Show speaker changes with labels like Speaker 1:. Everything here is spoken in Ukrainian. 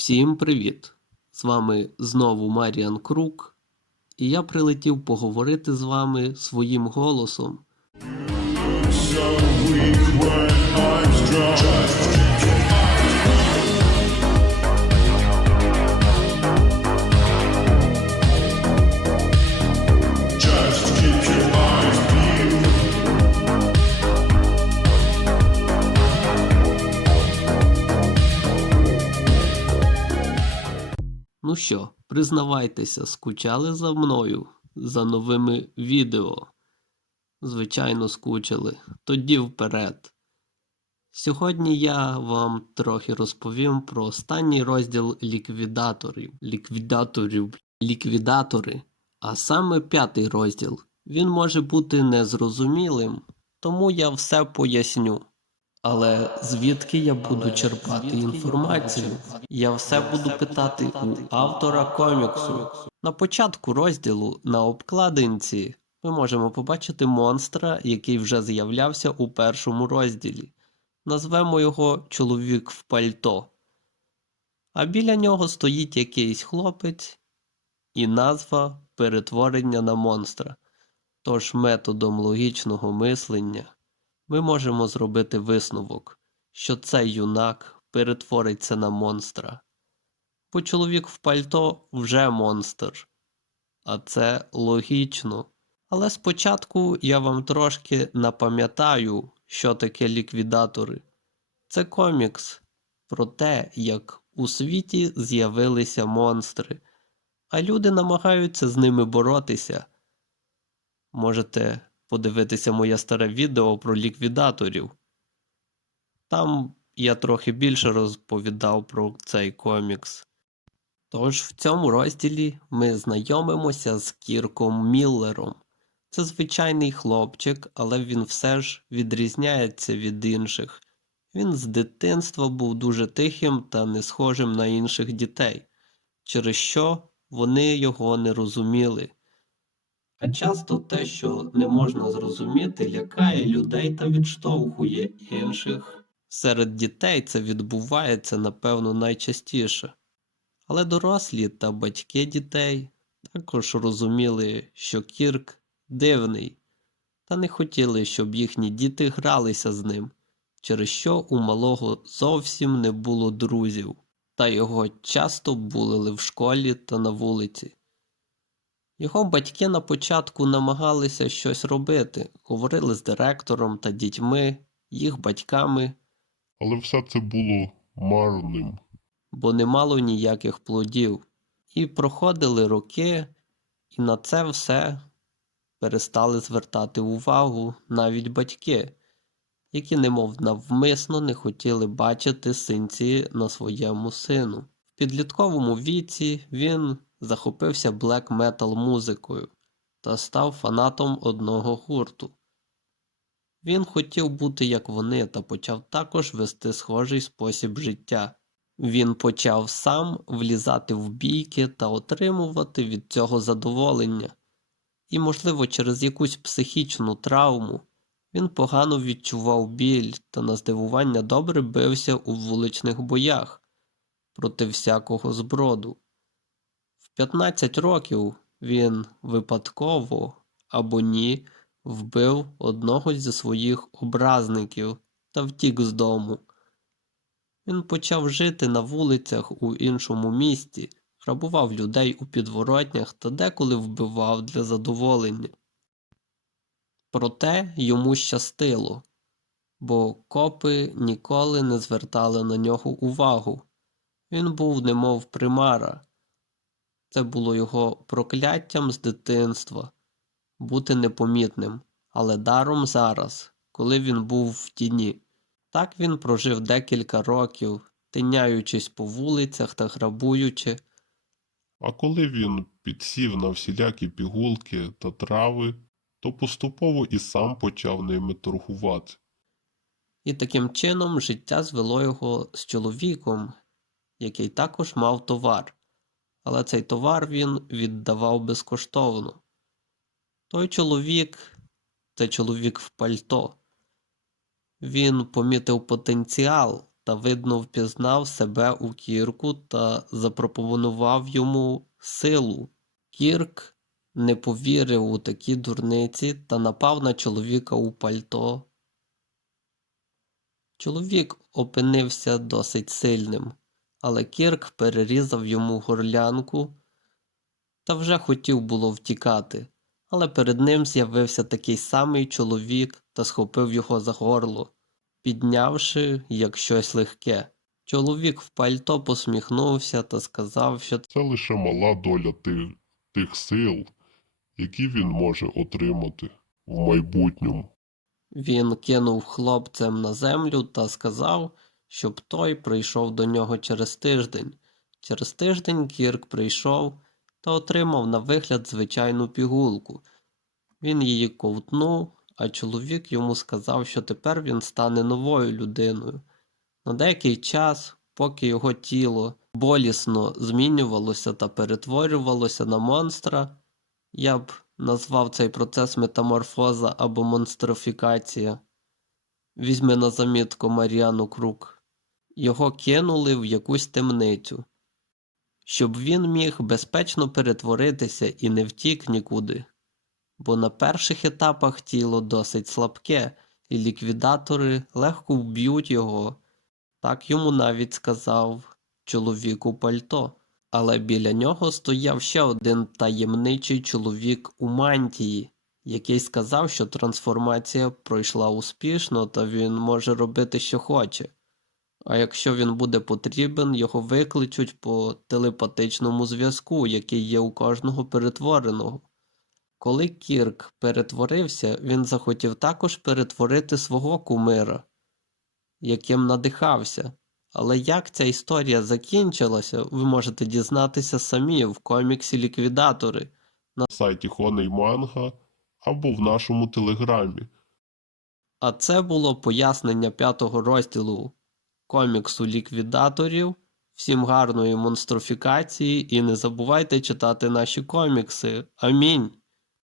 Speaker 1: Всім привіт! З вами знову Маріан Крук, і я прилетів поговорити з вами своїм голосом.
Speaker 2: So weak when I'm
Speaker 1: Ну що, признавайтеся, скучали за мною, за новими відео? Звичайно, скучили. Тоді вперед. Сьогодні я вам трохи розповім про останній розділ ліквідаторів. Ліквідаторів. Ліквідатори. А саме п'ятий розділ. Він може бути незрозумілим, тому я все поясню. Але звідки я буду черпати інформацію? Я все буду питати у автора коміксу. На початку розділу на обкладинці ми можемо побачити монстра, який вже з'являвся у першому розділі. Назвемо його чоловік в пальто. А біля нього стоїть якийсь хлопець і назва перетворення на монстра. Тож методом логічного мислення ми можемо зробити висновок, що цей юнак перетвориться на монстра. Бо чоловік в пальто вже монстр. А це логічно. Але спочатку я вам трошки напам'ятаю, що таке ліквідатори. Це комікс про те, як у світі з'явилися монстри, а люди намагаються з ними боротися. Можете подивитися моє старе відео про ліквідаторів. Там я трохи більше розповідав про цей комікс. Тож в цьому розділі ми знайомимося з Кірком Міллером. Це звичайний хлопчик, але він все ж відрізняється від інших. Він з дитинства був дуже тихим та не схожим на інших дітей, через що вони його не розуміли. А часто те, що не можна зрозуміти, лякає людей та відштовхує інших. Серед дітей це відбувається, напевно, найчастіше. Але дорослі та батьки дітей також розуміли, що Кірк дивний, та не хотіли, щоб їхні діти гралися з ним, через що у малого зовсім не було друзів, та його часто булили в школі та на вулиці. Його батьки на початку намагалися щось робити, говорили з директором та дітьми, їх батьками,
Speaker 2: Але все це було марним.
Speaker 1: бо не мало ніяких плодів. І проходили роки, і на це все перестали звертати увагу навіть батьки, які немов навмисно не хотіли бачити синці на своєму сину. В підлітковому віці він захопився блек метал музикою та став фанатом одного гурту. Він хотів бути як вони та почав також вести схожий спосіб життя. Він почав сам влізати в бійки та отримувати від цього задоволення. І, можливо, через якусь психічну травму він погано відчував біль та на здивування добре бився у вуличних боях проти всякого зброду. В 15 років він випадково або ні вбив одного зі своїх образників та втік з дому. Він почав жити на вулицях у іншому місті, грабував людей у підворотнях та деколи вбивав для задоволення. Проте йому щастило, бо копи ніколи не звертали на нього увагу. Він був немов примара. Це було його прокляттям з дитинства бути непомітним, але даром зараз, коли він був в тіні. Так він прожив декілька років, тиняючись по вулицях та грабуючи,
Speaker 2: А коли він підсів на всілякі пігулки та трави, то поступово і сам почав ними торгувати.
Speaker 1: і таким чином життя звело його з чоловіком, який також мав товар, але цей товар він віддавав безкоштовно. Той чоловік це чоловік в пальто. Він помітив потенціал та, видно, впізнав себе у Кірку та запропонував йому силу. Кірк не повірив у такі дурниці та напав на чоловіка у пальто. Чоловік опинився досить сильним, але Кірк перерізав йому горлянку та вже хотів було втікати, але перед ним з'явився такий самий чоловік та схопив його за горло, піднявши як щось легке. Чоловік в пальто посміхнувся та сказав, що
Speaker 2: Це лише мала доля тих, тих сил, які він може отримати в майбутньому.
Speaker 1: Він кинув хлопцем на землю та сказав, щоб той прийшов до нього через тиждень. Через тиждень Кірк прийшов та отримав на вигляд звичайну пігулку. Він її ковтнув, а чоловік йому сказав, що тепер він стане новою людиною. На деякий час, поки його тіло болісно змінювалося та перетворювалося на монстра, я б назвав цей процес метаморфоза або монстрофікація. Візьми на замітку Маріану Крук. Його кинули в якусь темницю, щоб він міг безпечно перетворитися і не втік нікуди. Бо на перших етапах тіло досить слабке, і ліквідатори легко вб'ють його. Так йому навіть сказав чоловік у пальто. Але біля нього стояв ще один таємничий чоловік у мантії, який сказав, що трансформація пройшла успішно та він може робити, що хоче. А якщо він буде потрібен, його викличуть по телепатичному зв'язку, який є у кожного перетвореного. Коли Кірк перетворився, він захотів також перетворити свого кумира, яким надихався. Але як ця історія закінчилася, ви можете дізнатися самі в коміксі Ліквідатори.
Speaker 2: На сайті Honey Manga або в нашому телеграмі.
Speaker 1: А це було пояснення п'ятого розділу коміксу Ліквідаторів. Всім гарної монстрофікації і не забувайте читати наші комікси. Амінь.